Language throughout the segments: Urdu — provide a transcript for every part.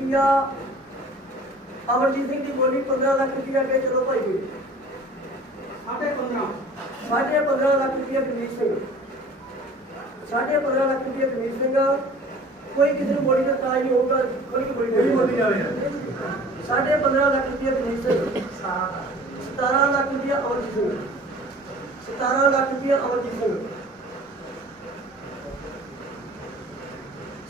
ਰੁਪਇਆ ਅਮਰਜੀਤ ਸਿੰਘ ਦੀ ਬੋਲੀ 15 ਲੱਖ ਰੁਪਇਆ ਕੇ ਚਲੋ ਭਾਈ ਜੀ। ਸਾਢੇ 15 ਸਾਢੇ 15 ਲੱਖ ਰੁਪਇਆ ਗਣੇਸ਼ ਸਿੰਘ। ਸਾਢੇ 15 ਲੱਖ ਰੁਪਇਆ ਗਣੇਸ਼ ਸਿੰਘ। ਕੋਈ ਕਿਸੇ ਨੂੰ ਬੋਲੀ ਦਾ ਤਾਜ ਨਹੀਂ ਹੋਊਗਾ ਕੋਈ ਕੀ ਬੋਲੀ ਕਿਹੜੀ ਬੋਲੀ ਜਾਵੇ। ਸਾਢੇ 15 ਲੱਖ ਰੁਪਇਆ ਗਣੇਸ਼ ਸਿੰਘ। 17 ਲੱਖ ਰੁਪਇਆ ਅਮਰਜੀਤ ਸਿੰਘ। 17 ਲੱਖ ਰੁਪਇਆ ਅਮਰਜੀਤ ਸਿੰਘ।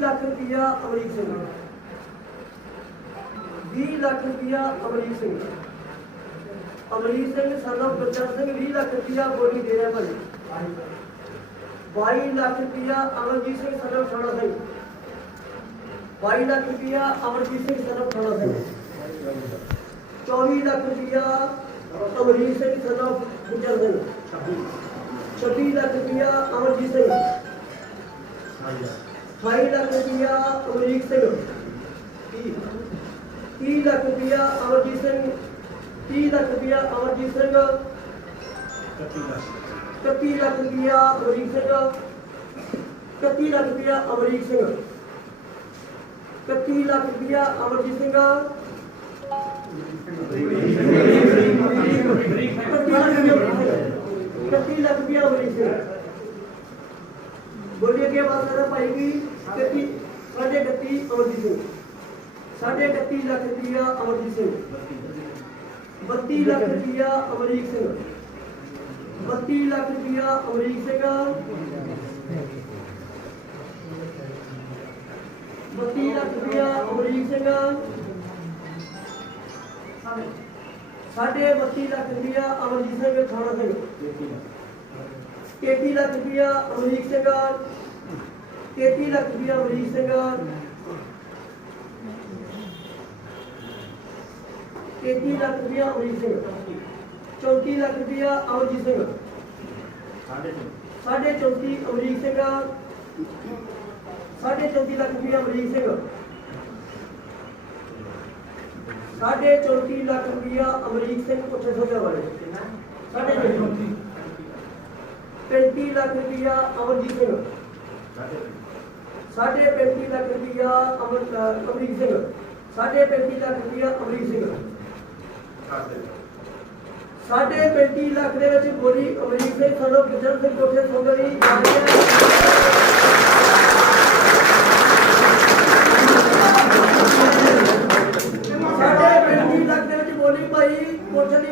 لاکھ روپیہ امریک سنگھ بھی لاکھ روپیہ امریک سنگھ امریک سنگھ سن آف بچر سنگھ بھی لاکھ روپیہ گولی دے رہے بھائی بائی لاکھ روپیہ امرجیت سنگھ سن آف تھوڑا سنگھ بائی لاکھ روپیہ امرجیت سنگھ سن آف تھوڑا سنگھ چوبیس لاکھ روپیہ امریک سنگھ سن آف بچر سنگھ چھبیس لاکھ روپیہ امرجیت سنگھ بائی لاکھ روپیہ امریک امریکسن تی لاکھ روپیہ امرجیت سنگھ تی لاکھ روپیہ امرجیت سنگھ کتی دا کوبیا امریک سنگھ کتی دا کوبیا امریک سنگھ کتی لاکھ روپیہ امرجیت سنگھ کتی دا کوبیا امریک سنگھ بولیے کہ بات زیادہ پائے گی ساڑھے اکتیس امرجیت سنگھ ساڑھے اکتیس لاکھ روپیہ امرجیت سنگھ بتی لاکھ روپیہ امریک سنگھ بتی لاکھ روپیہ امریک سنگھ بتی لاکھ روپیہ امریک سنگھ ساڑھے بتی لاکھ روپیہ امرجیت سنگھ تھانا سنگھ کے پی لکھبیا امریک سنگار کے پی لکھبیا امریک سنگار کے پی لکھبیا امریک سنگھ چونکی لکھبیا امرجیت سنگھ ساڑھے چونکی امریک سنگار ساڑھے چونکی لکھبیا امریک سنگھ ساڑھے چونکی لاکھ روپیہ امریک سنگھ پچھے سو والے ساڑھے چونکی 35 ਲੱਖ ਰੁਪਇਆ ਅਮਰਜੀਤ ਸਿੰਘ। ਸਾਢੇ 35 ਲੱਖ ਰੁਪਇਆ ਅਮਰ ਅ, ਅਮਰੀਕ ਸਿੰਘ। ਸਾਢੇ 35 ਲੱਖ ਰੁਪਇਆ ਅਮਰੀਕ ਸਿੰਘ। ਸਾਢੇ 35 ਲੱਖ ਦੇ ਵਿੱਚ ਬੋਲੀ ਅਮਰੀਕ ਸਿੰਘ। ਸਾਨੂੰ ਗੁਜਰ ਸਿੰਘ ਕੋਠੇ ਸੋਗਰੀ ਜਾਂਦੇ